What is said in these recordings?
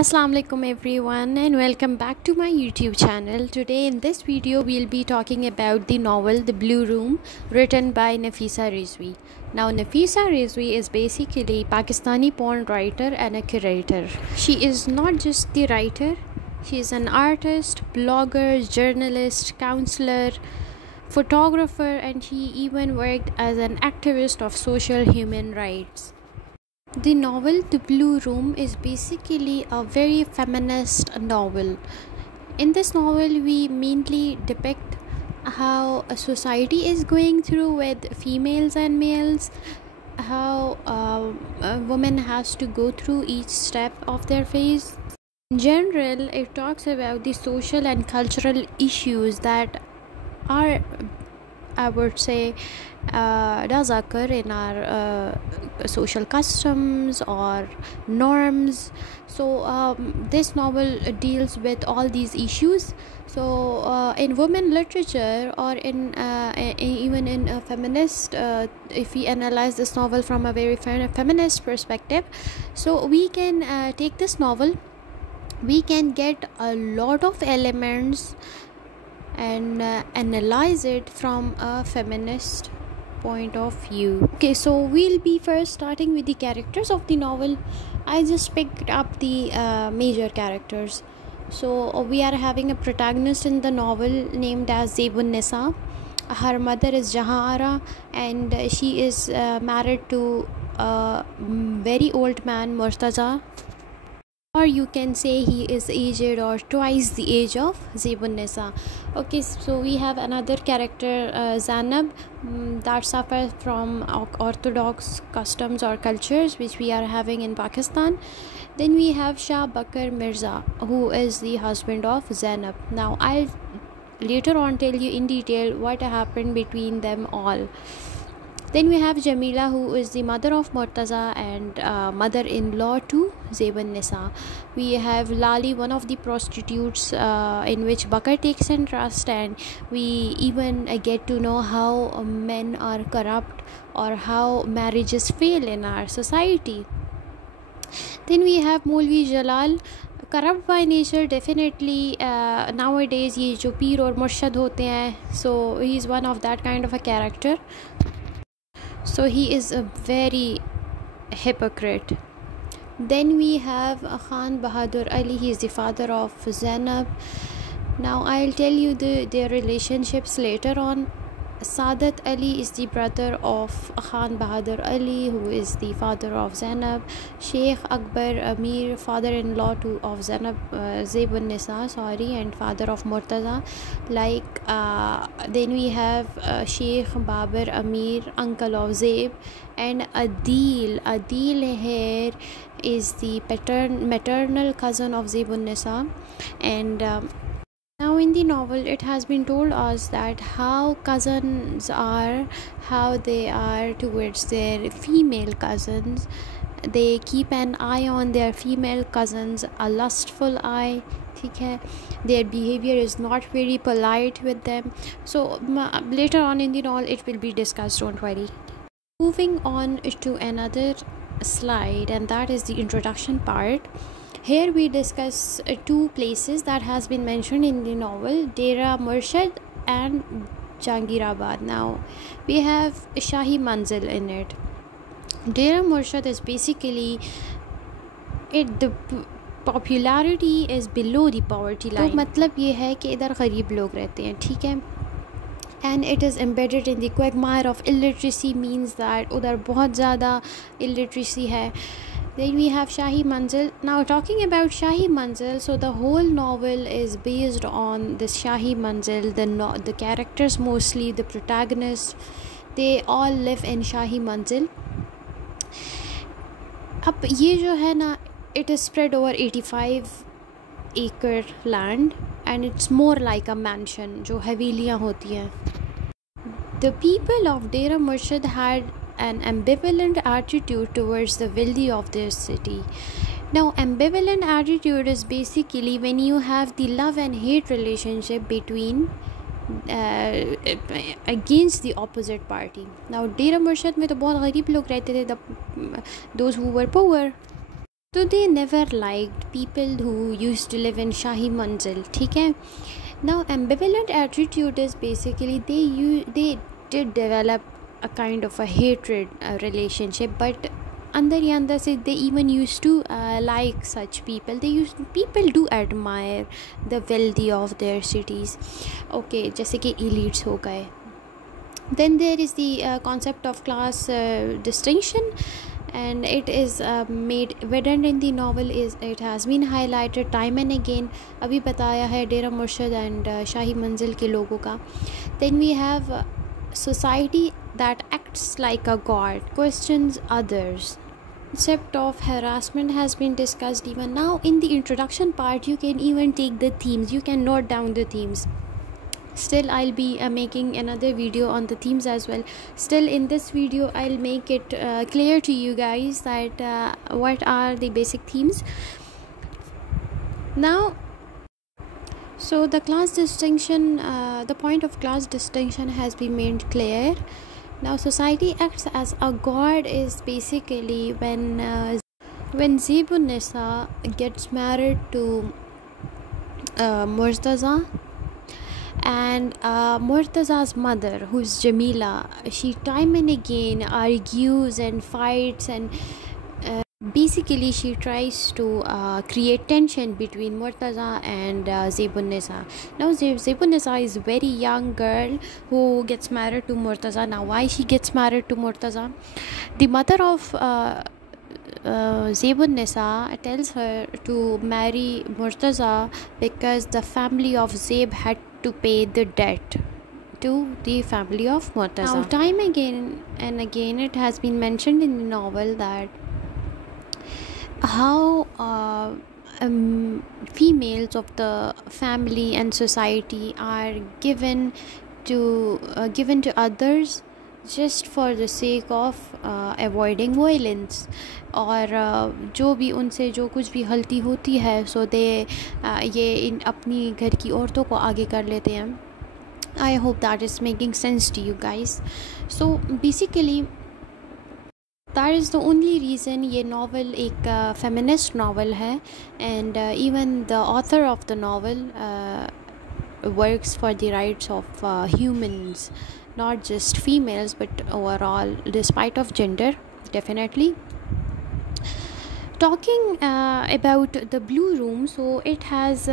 Assalamu alaikum everyone, and welcome back to my YouTube channel. Today in this video we'll be talking about the novel The Blue Room, written by Nafisa Rizvi. Now Nafisa Rizvi is basically a Pakistani porn writer and a curator. She is not just the writer, she is an artist, blogger, journalist, counselor, photographer, and she even worked as an activist of social human rights. The novel The Blue Room is basically a very feminist novel. In this novel, we mainly depict how a society is going through with females and males, how a woman has to go through each step of their phase. In general, it talks about the social and cultural issues that are, I would say, does occur in our social customs or norms. So this novel deals with all these issues. So in women literature, or in even in a feminist, if we analyze this novel from a very feminist perspective, so we can take this novel, we can get a lot of elements and analyze it from a feminist point of view. Okay, so we'll be first starting with the characters of the novel. I just picked up the major characters. So we are having a protagonist in the novel named as Zebun Nisa. Her mother is Jahara, and she is married to a very old man, Murtaza, or you can say he is aged or twice the age of Zebun Nisa. Okay, so we have another character, Zainab, that suffers from orthodox customs or cultures which we are having in Pakistan. Then we have Shah Bakr Mirza, who is the husband of Zainab. Now I'll later on tell you in detail what happened between them all. Then we have Jamila, who is the mother of Murtaza and mother-in-law to Zebun Nisa. We have Lali, one of the prostitutes in which Bakr takes interest, and we even get to know how men are corrupt or how marriages fail in our society. Then we have Molvi Jalal, corrupt by nature, definitely. Nowadays ये जो पीर और मुर्शद होते हैं, so he is one of that kind of a character. So he is a very hypocrite. Then we have Khan Bahadur Ali. He is the father of Zainab. Now I'll tell you their relationships later on. Sadat Ali is the brother of Khan Bahadur Ali, who is the father of Zainab. Sheikh Akbar Amir, father-in-law of Zainab, Zebun Nisa, and father of Murtaza. Then we have Sheikh Babar Amir, uncle of Zeb, and Adil. Adil here is the maternal cousin of Zebun Nisa. And now in the novel it has been told us that how cousins are, how they are towards their female cousins. They keep an eye on their female cousins, a lustful eye. Their behavior is not very polite with them. So later on in the novel it will be discussed, don't worry. Moving on to another slide, and that is the introduction part. Here we discuss two places that has been mentioned in the novel, Dera Murshid and Jahangirabad. Now we have Shahi Manzil in it. Dera Murshid is basically the popularity is below the poverty line. तो मतलब ये है कि इधर गरीब लोग रहते हैं, ठीक है? And it is embedded in the quagmire of illiteracy, means that उधर बहुत ज़्यादा illiteracy है. Then we have Shahi Manzil. Now talking about Shahi Manzil, so the whole novel is based on this Shahi Manzil. The characters, mostly the protagonists, they all live in Shahi Manzil. अब ये जो है ना, it is spread over 85-acre land, and it's more like a mansion, जो हवेलियाँ होती हैं. The people of Dera Murshid had an ambivalent attitude towards the wealthy of their city. Now ambivalent attitude is basically when you have the love and hate relationship between against the opposite party. Now Dera Murshid में तो बहुत गरीब लोग रहते थे, those who were poor. So they never liked people who used to live in Shahi Manzil. ठीक है. Now ambivalent attitude is basically they did develop a kind of a hatred relationship, but अंदर ही अंदर से they even used to like such people. People do admire the wealthy of their cities. Okay, जैसे कि elites हो गए. Then there is the concept of class distinction, and it is made evident in the novel. It has been highlighted time and again. अभी बताया है डेरा मुर्शद and शाही मंजिल के लोगों का. Then we have society that acts like a god, questions others. Concept of harassment has been discussed even now. In the introduction part, you can even take the themes. You can note down the themes. Still, I'll be making another video on the themes as well. Still, in this video, I'll make it clear to you guys that what are the basic themes. Now, so the class distinction, the point of class distinction has been made clear. Now, society acts as a god is basically when Zebun Nisa gets married to Murtaza, and Murtaza's mother, who's Jamila, she time and again argues and fights, and basically she tries to create tension between Murtaza and Zebun Nisa. Now Zebun Nisa is a very young girl who gets married to Murtaza. Now why she gets married to Murtaza? The mother of Zebun Nisa tells her to marry Murtaza because the family of Zeb had to pay the debt to the family of Murtaza. Now time again and again it has been mentioned in the novel that how females of the family and society are given to others just for the sake of avoiding violence, और जो भी उनसे जो कुछ भी गलती होती है सो दे ये इन अपनी घर की औरतों को आगे कर लेते हैं. I hope that is making sense to you guys. So basically that is the only reason ये novel एक feminist novel है, and even the author of the novel works for the rights of humans, not just females but overall, despite of gender. Definitely talking about the Blue Room, so it has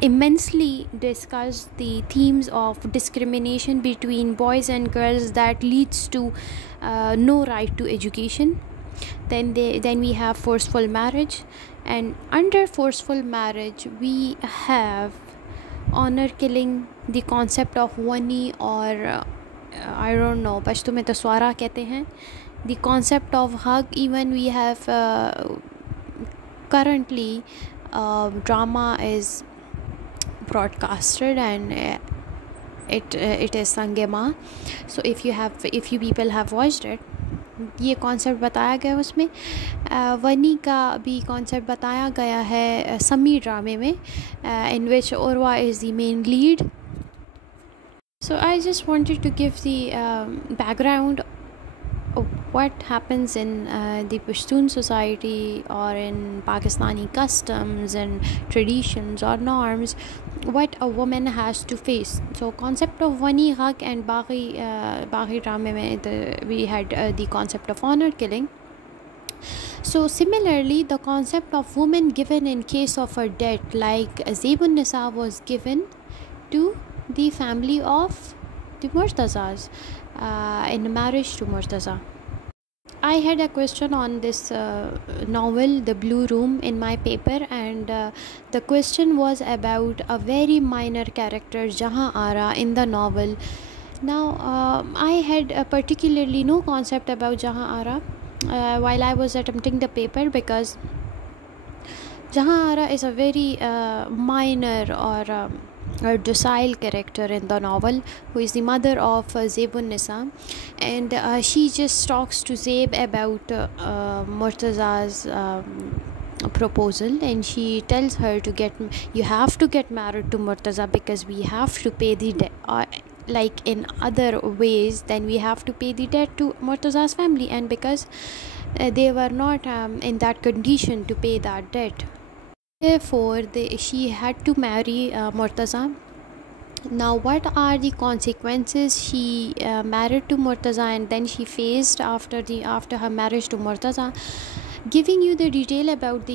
immensely discussed the themes of discrimination between boys and girls that leads to no right to education. Then we have forceful marriage, and under forceful marriage we have honor killing, the concept of wani, or I don't know, Pashto में तो स्वारा कहते हैं, the concept of hug. Even we have currently drama is broadcasted and it is Sangema. So if you people have watched it, ये concept बताया गया उसमें. वनी का भी कॉन्सेप्ट बताया गया है समी ड्रामे में, in which Urwa is the main lead. So I just wanted to give the background of what happens in the Pashtun society or in Pakistani customs and traditions or norms, what a woman has to face. So concept of wani, haq, and Baghi drama mein we had the concept of honor killing. So similarly, the concept of woman given in case of a debt, like Zebun Nisa was given to the family of the Murtazas in marriage to Murtaza. I had a question on this novel, The Blue Room, in my paper, and the question was about a very minor character, Jahan Ara, in the novel. Now, I had particularly no concept about Jahan Ara while I was attempting the paper, because Jahan Ara is a very minor or a docile character in the novel, who is the mother of Zebun Nisa, and she just talks to Zeb about Murtaza's proposal, and she tells her you have to get married to Murtaza because we have to pay the debt, like in other ways then we have to pay the debt to Murtaza's family, and because they were not in that condition to pay that debt. Therefore she had to marry Murtaza. Now what are the consequences she married to Murtaza and then she faced after her marriage to Murtaza? Giving you the detail about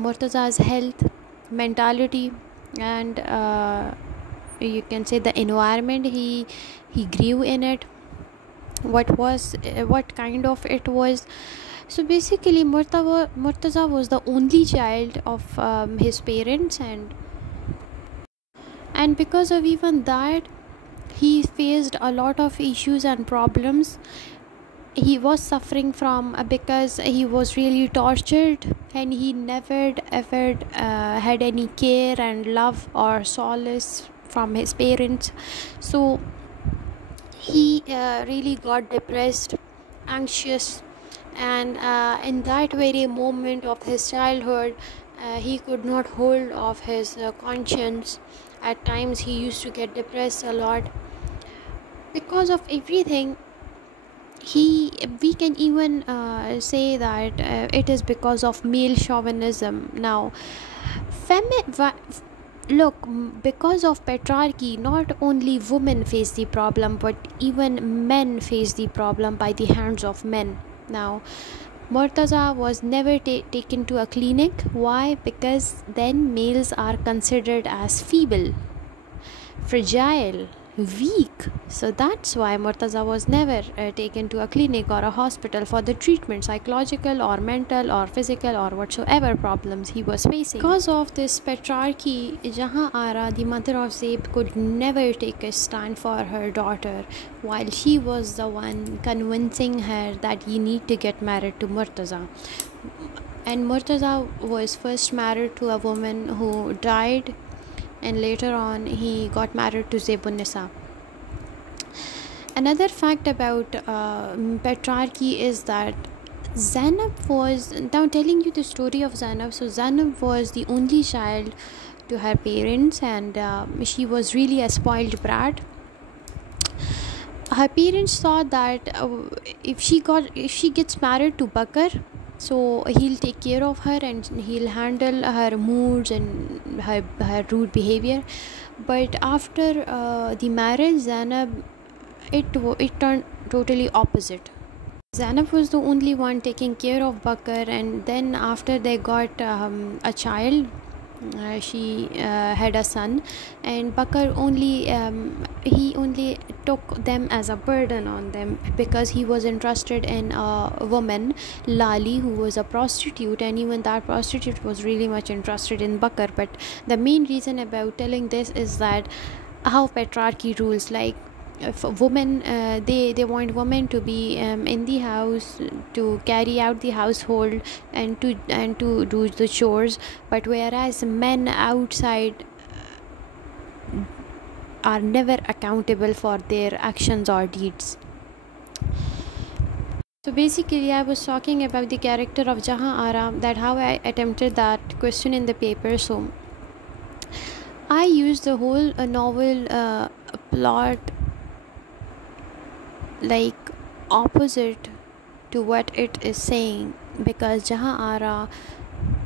Murtaza's health, mentality, and you can say the environment he grew in it, what kind of it was. So basically Murtaza was the only child of his parents, and because of even that he faced a lot of issues and problems he was suffering from, because he was really tortured and he never ever had any care and love or solace from his parents. So he really got depressed, anxious, and in that very moment of his childhood he could not hold of his conscience. At times he used to get depressed a lot because of everything. We can even say that it is because of male chauvinism. Now because of patriarchy, not only women face the problem but even men face the problem by the hands of men. Now Murtaza was never taken to a clinic. Why? Because then males are considered as feeble, fragile, weak. So that's why Murtaza was never taken to a clinic or a hospital for the treatment, psychological or mental or physical or whatsoever problems he was facing. Because of this patriarchy, Jahan Ara, the mother of Zayd, could never take a stand for her daughter, while she was the one convincing her that you need to get married to Murtaza. And Murtaza was first married to a woman who died, and later on he got married to Zebun Nisa. Another fact about patriarchy is that Zainab was, now telling you the story of Zainab. So Zainab was the only child to her parents, and she was really a spoiled brat. Her parents thought that if she gets married to Bakr, so he'll take care of her and he'll handle her moods and her rude behavior. But after the marriage, Zainab, it turned totally opposite. Zainab was the only one taking care of Bakr, and then after they got a child, she had a son, and Bakr he only took them as a burden on them, because he was interested in a woman, Lali, who was a prostitute, and even that prostitute was really much interested in Bakr. But the main reason about telling this is that how patriarchy rules. Like if women they want women to be in the house to carry out the household and to do the chores, but whereas men outside are never accountable for their actions or deeds. So basically I was talking about the character of Jahan Ara, that how I attempted that question in the paper. So I used the whole novel plot like opposite to what it is saying, because Jahan Ara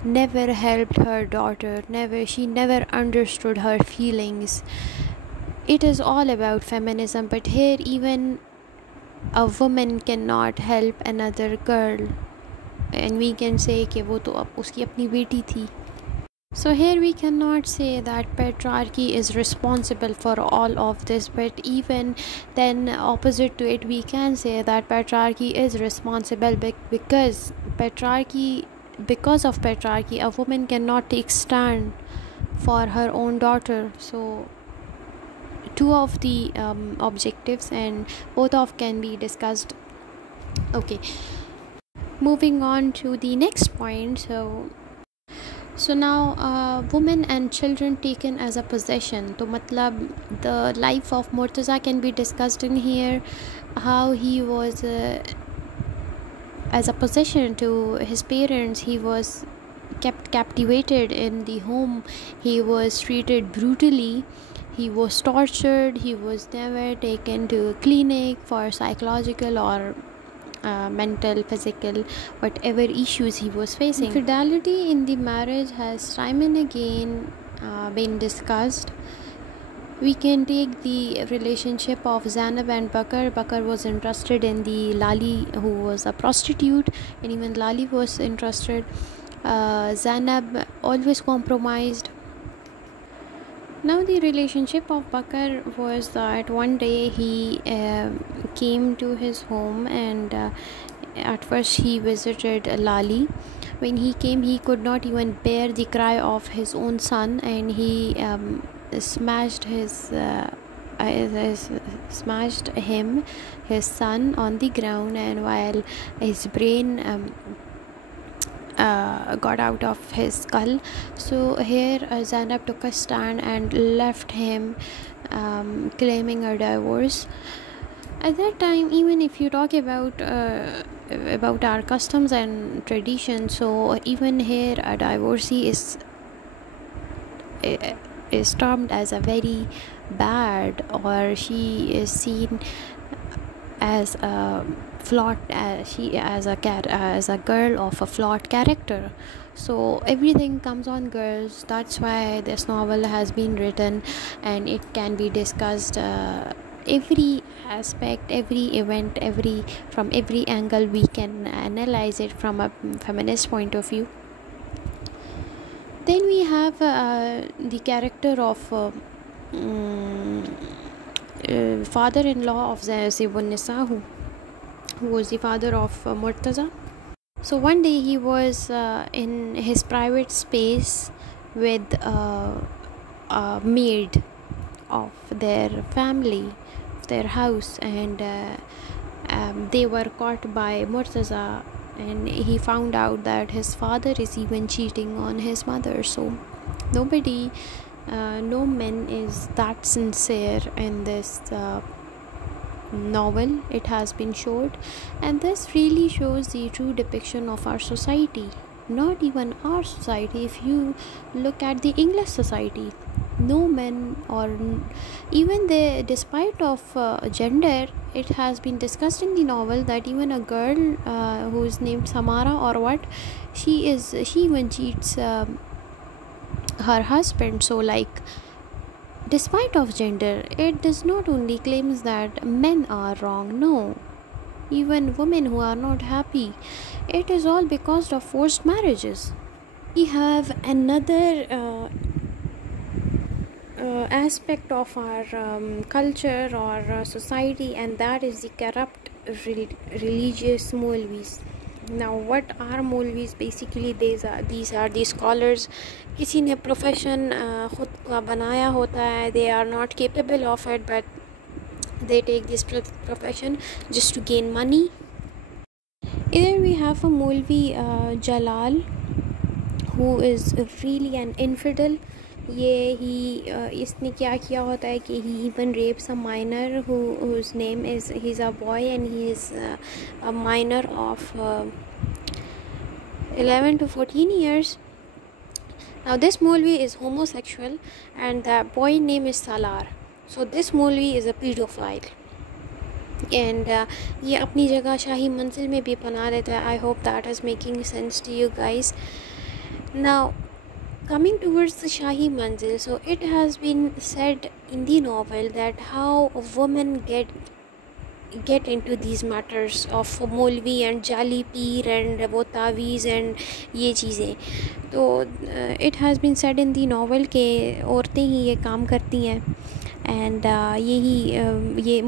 never helped her daughter, she never understood her feelings. It is all about feminism, but here even a woman cannot help another girl, and we can say कि वो तो उसकी अपनी बेटी थी. So here we cannot say that patriarchy is responsible for all of this, but even then opposite to it we can say that patriarchy is responsible because of patriarchy a woman cannot take stand for her own daughter. So two of the objectives, and both of can be discussed. Okay, moving on to the next point. So now women and children taken as a possession. So matlab the life of Murtaza can be discussed in here, how he was as a possession to his parents. He was kept captivated in the home, he was treated brutally, He was tortured. He was never taken to a clinic for psychological or mental, physical, whatever issues he was facing. Infidelity in the marriage has time and again been discussed. We can take the relationship of Zainab and Bakr. Bakr was interested in the Lali, who was a prostitute, and even Lali was interested. Zainab always compromised. Now the relationship of Bakr was that one day he came to his home, and at first he visited Lali. When he came, he could not even bear the cry of his own son, and he smashed his son on the ground, and while his brain got out of his skull. So here Zainab took a stand and left him, claiming a divorce. At that time, even if you talk about our customs and traditions, so even here a divorcee is termed as a very bad, or she is seen as a flawed, as a girl of a flawed character. So everything comes on girls. That's why this novel has been written, and it can be discussed every aspect, every event, from every angle. We can analyze it from a feminist point of view. Then we have the character of father-in-law of Zebun Nisa, who was the father of Murtaza. So one day he was in his private space with a maid of their family, of their house, and they were caught by Murtaza, and he found out that his father is even cheating on his mother. So nobody, no man is that sincere in this novel. It has been showed, and this really shows the true depiction of our society. Not even our society, if you look at the English society, no men, or even the, despite of gender, it has been discussed in the novel that even a girl who is named Samara or what, she even cheats her husband. So like, despite of gender, it does not only claims that men are wrong. No, even women who are not happy, it is all because of forced marriages. We have another aspect of our culture or society, and that is the corrupt religious Maulvis. Now what are Maulvis? Basically these are the scholars. किसी ने profession खुद का बनाया होता है. They are not capable of it, but they take this profession just to gain money. Either we have a Maulvi Jalal, who is really an infidel. इसने क्या किया होता है कि he even rapes a minor whose name is, he's a boy and he is a minor of 11 to 14 years. Now this Maulvi is homosexual and the boy name is Salar. So this Maulvi is a pedophile, and ये अपनी जगह शाही मंजिल में भी बना देता है. I hope that is making sense to you guys. Now coming towards the Shahi Manzil, so it has been said in the novel that how a woman get into these matters of Molvi and Jali Peer and वो तावीज़ and ये चीज़ें. तो it has been said in the novel कि औरतें ही ये काम करती हैं, and ये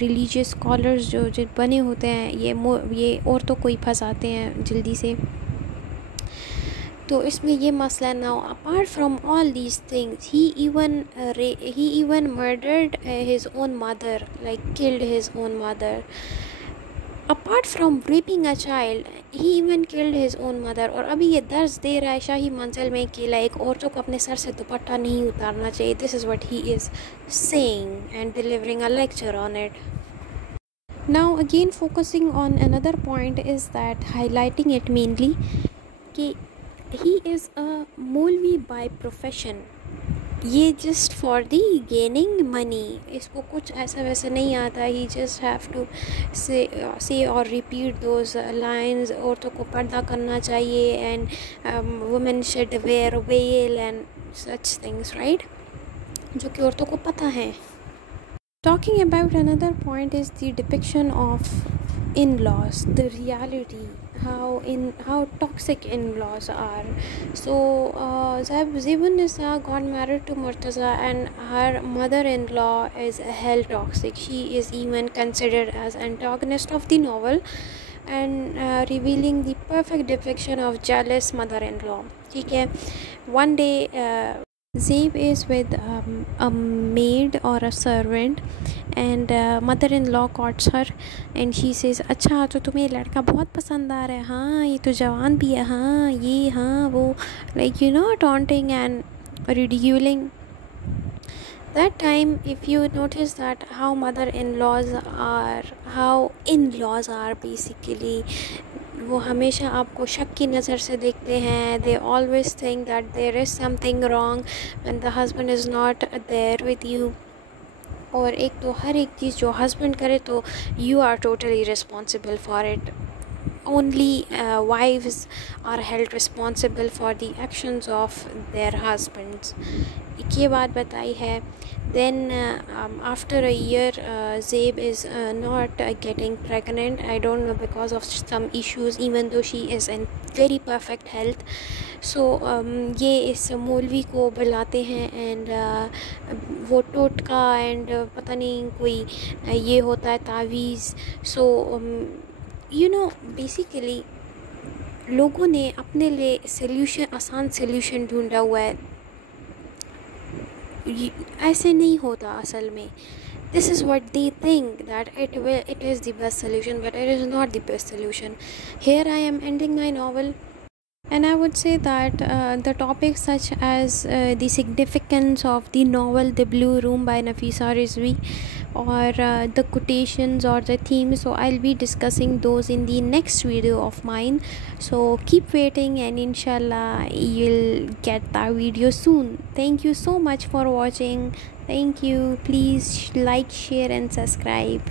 religious scholars जो बने होते हैं, ये औरतों को ही फंसाते हैं जल्दी से. तो इसमें ये मसला. now apart from all these things, he even murdered his own mother, like killed his own mother. Apart from raping a child, he even killed his own mother. और अभी ये दर्ज दे रहा है शाही मंजिल में कि लाइक औरतों को अपने सर से दुपट्टा नहीं उतारना चाहिए. This is what he is saying and delivering a lecture on it. Now again focusing on another point is that highlighting it mainly कि he is a Maulvi by profession. ये just for the gaining money, इसको कुछ ऐसा वैसा नहीं आता. ही just have to से और रिपीट दोज लाइन्स. औरतों को पर्दा करना चाहिए and women should wear well and such things, right, जो कि औरतों को पता है. Talking about another point is the depiction of in-laws, the reality, how toxic in-laws are. So Zebun Nisa got married to Murtaza, and her mother-in-law is hell toxic. She is even considered as antagonist of the novel, and revealing the perfect depiction of jealous mother-in-law. Okay, one day Zeeb is with a maid or a servant, and mother-in-law caught her and she says, अच्छा तो तुम्हें लड़का बहुत पसंद आ रहा है, हाँ ये तो जवान भी है, हाँ ये हाँ वो, like taunting and ridiculing. That time, if you notice that how mother-in-laws are, how in-laws are basically, वो हमेशा आपको शक की नज़र से देखते हैं. They always think that there is something wrong when the husband is not there with you. और एक तो हर एक चीज़ जो husband करे तो you are totally responsible for it. Only wives are held responsible for the actions of their husbands. एक ये बात बताई है. Then after a year, Zeeb is not getting pregnant. I don't know, because of some issues, even though she is in very perfect health. So ये इस मौलवी को बुलाते हैं एंड वो टोटका एंड पता नहीं कोई ये होता है तावीज़. सो बेसिकली लोगों ने अपने लिए सल्यूशन, आसान सल्यूशन ढूंढा हुआ है. ऐसे नहीं होता असल में. This is what they think, that it is the best solution, but it is not the best solution. Here I am ending my novel. And I would say that the topics such as the significance of the novel The Blue Room by Nafisa Rizvi, or the quotations or the themes, so I'll be discussing those in the next video of mine. So keep waiting and inshallah you'll get that video soon. Thank you so much for watching. Thank you. Please like, share and subscribe.